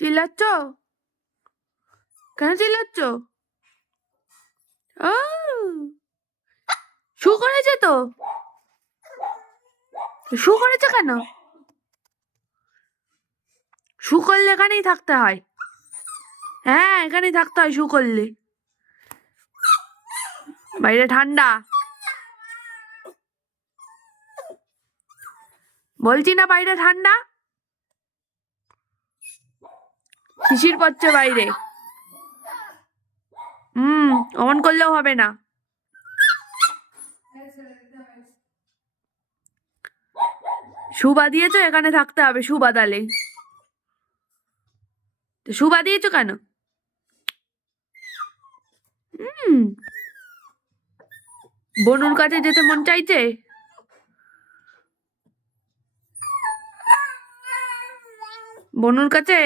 চিল্লাচ্ছ? কেন চিল্লাচ্ছ? ও শু করেছে তো। শু করেছে কেন? শু করলে এখানেই থাকতে হয়। হ্যাঁ, এখানেই থাকতে হয় শু করলে। বাইরে ঠান্ডা। বলছি না বাইরে ঠান্ডা। শিশির পড়ছে বাইরে। অমন করলেও হবে না। শু বাঁধিয়েছো, এখানে থাকতে হবে শু বাঁধালে। শু বাঁধিয়েছো কেন? বনুর কাছে যেতে মন চাইছে? বনুর কাছে